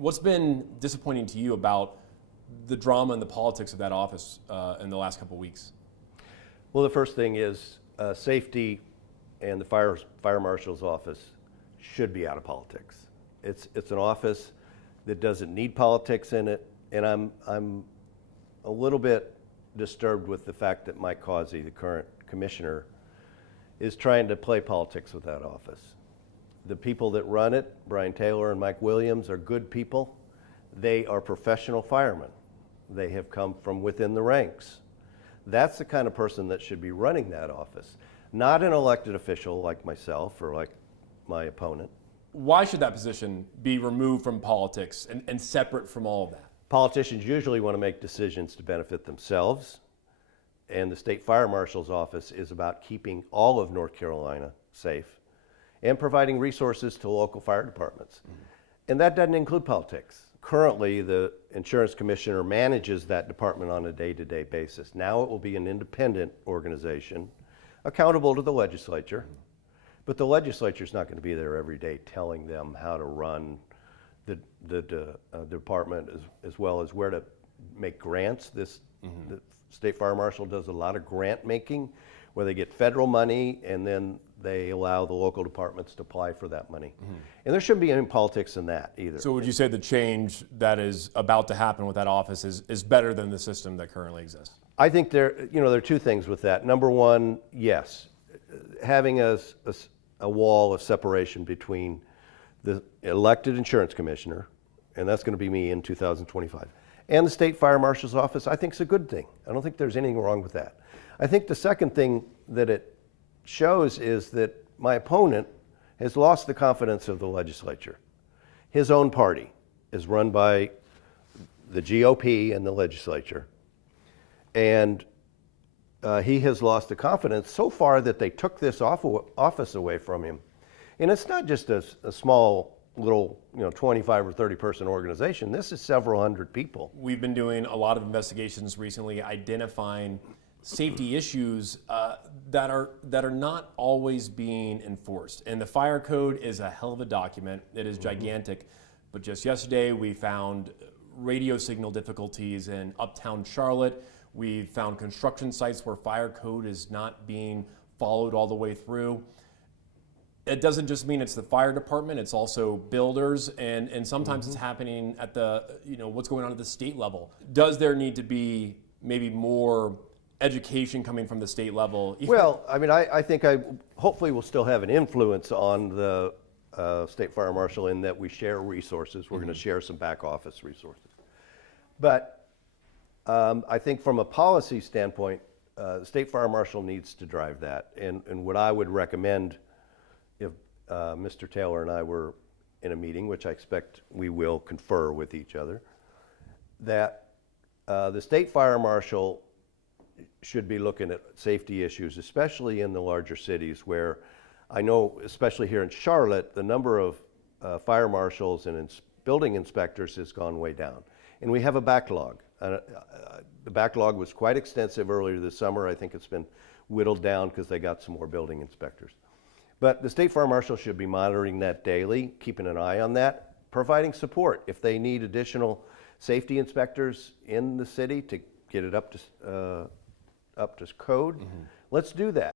What's been disappointing to you about the drama and the politics of that office in the last couple of weeks? Well, the first thing is safety and the fire marshal's office should be out of politics. It's an office that doesn't need politics in it, and I'm a little bit disturbed with the fact that Mike Causey, the current commissioner, is trying to play politics with that office. The people that run it, Brian Taylor and Mike Williams, are good people. They are professional firemen. They have come from within the ranks. That's the kind of person that should be running that office, not an elected official like myself or like my opponent. Why should that position be removed from politics and separate from all of that? Politicians usually want to make decisions to benefit themselves, and the state fire marshal's office is about keeping all of North Carolina safe and providing resources to local fire departments. And that doesn't include politics. Currently, the insurance commissioner manages that department on a day-to-day basis. Now it will be an independent organization accountable to the legislature, but the legislature is not going to be there every day telling them how to run the department as well as where to make grants. The state fire marshal does a lot of grant making where they get federal money and then they allow the local departments to apply for that money. And there shouldn't be any politics in that either. So would you say the change that is about to happen with that office is better than the system that currently exists? I think there are two things with that. Number one, yes, having a wall of separation between the elected insurance commissioner, and that's going to be me in 2025, and the state fire marshal's office, I think is a good thing. I don't think there's anything wrong with that. I think the second thing that it shows is that my opponent has lost the confidence of the legislature. His own party is run by the GOP and the legislature, and he has lost the confidence so far that they took this office away from him. And it's not just a small little 25 or 30 person organization. This is several hundred people. We've been doing a lot of investigations recently identifying safety issues that are not always being enforced. And the fire code is a hell of a document. It is gigantic. But just yesterday we found radio signal difficulties in uptown Charlotte. We found construction sites where fire code is not being followed all the way through. It doesn't just mean it's the fire department, it's also builders, and sometimes it's happening at the, what's going on at the state level. Does there need to be maybe more education coming from the state level? Well, I mean, I think hopefully we'll still have an influence on the state fire marshal in that we share resources. We're going to share some back office resources. But I think from a policy standpoint, the state fire marshal needs to drive that. And what I would recommend if Mr. Taylor and I were in a meeting, which I expect we will confer with each other, that the state fire marshal should be looking at safety issues, especially in the larger cities where I know, especially here in Charlotte, the number of fire marshals and building inspectors has gone way down. And we have a backlog. The backlog was quite extensive earlier this summer. I think it's been whittled down because they got some more building inspectors. But the state fire marshal should be monitoring that daily, keeping an eye on that, providing support. If they need additional safety inspectors in the city to get it up to code, let's do that.